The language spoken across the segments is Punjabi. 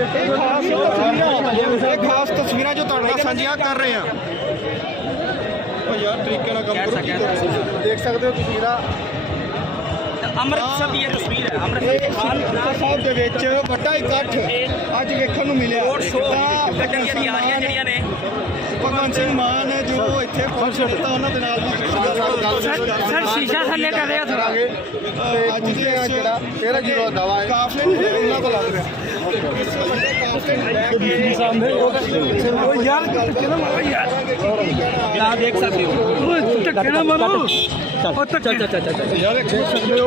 ਇਹ ਖਾਸ ਤਸਵੀਰਾਂ ਜੋ ਤੁਹਾਡੇ ਨਾਲ ਸਾਂਝੀਆਂ ਕਰ ਰਹੇ ਆ ਉਹ ਯਾਰ ਤਰੀਕੇ ਨਾਲ ਕੰਮ ਕਰੋ ਕੀ ਕਰੋ। ਦੇਖ ਸਕਦੇ ਹੋ ਤਸਵੀਰਾਂ ਅੰਮ੍ਰਿਤਸਰ ਦੀ ਇਹ ਤਸਵੀਰ ਹੈ ਇਹ ਅੰਮ੍ਰਿਤਸਰ ਅੰਮ੍ਰਿਤਸਰ ਸਾਹਿਬ ਦੇ ਵਿੱਚ ਵੱਡਾ ਇਕੱਠ ਅੱਜ ਵੇਖਣ ਨੂੰ ਮਿਲਿਆ। ਰੋਡ ਸ਼ੋਅ ਤਾਂ ਗੱਡੀਆਂ ਦੀਆਂ ਆ ਰਹੀਆਂ ਜਿਹੜੀਆਂ ਨੇ। ਭਗਵੰਤ ਸਿੰਘ ਮਾਨ ਜੋ ਇੱਥੇ ਪਹੁੰਚੇ ਤਾਂ ਉਹਨਾਂ ਦੇ ਨਾਲ ਵੀ ਸਰ ਸ਼ੀਸ਼ਾ ਥੱਲੇ ਕਰ ਰਿਹਾ ਥੋੜਾ ਤੇ ਅੱਜ ਦੇ ਜਿਹੜਾ ਤੇਰਾ ਕੀ ਦਵਾ ਹੈ। ਕਾਫਲੇ ਨੂੰ ਉਹਨਾਂ ਤੋਂ ਲੱਗ ਰਿਹਾ। ਦੇਖ ਸਕਦੇ ਹੋ।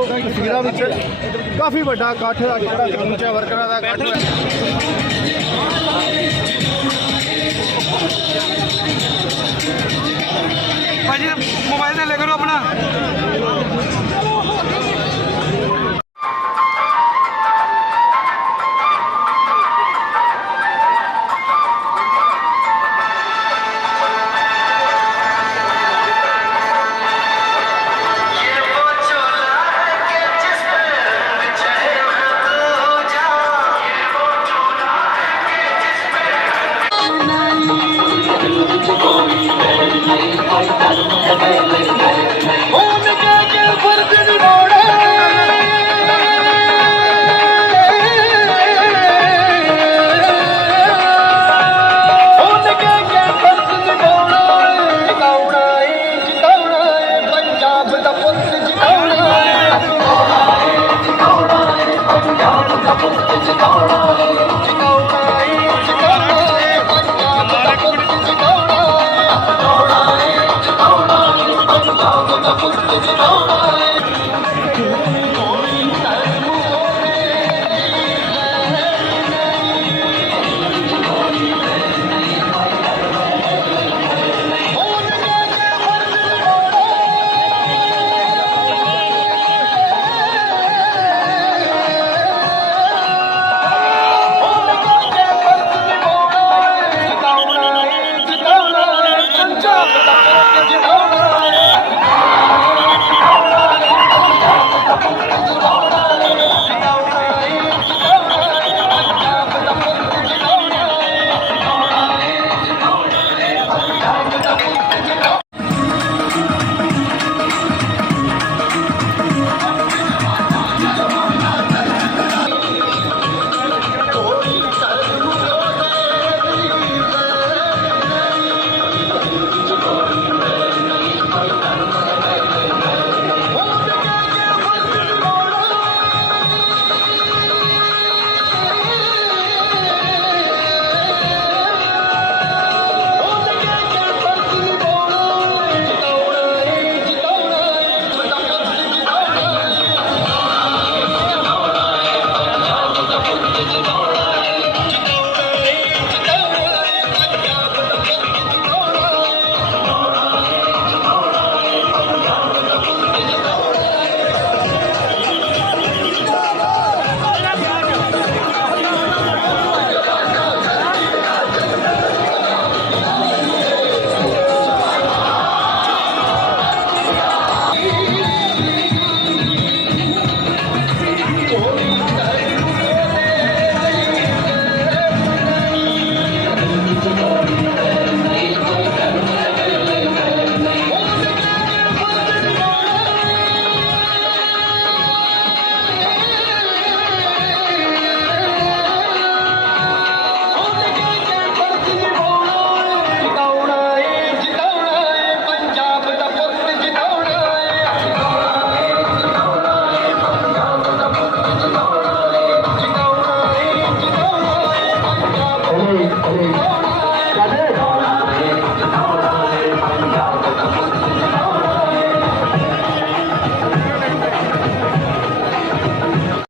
ਤਸਵੀਰਾਂ ਵਿੱਚ ਕਾਫੀ ਵੱਡਾ ਇਕੱਠ ਦਾ ਜਿਹੜਾ ਪਹੁੰਚਿਆ ਵਰਕਰਾਂ ਦਾ ਇਕੱਠ ਹੈ ਭਾਜੀ ਮੋਬਾਈਲ ਤੇ ਲੈ ਕਰੋ ਆਪਣਾ। 剪 刀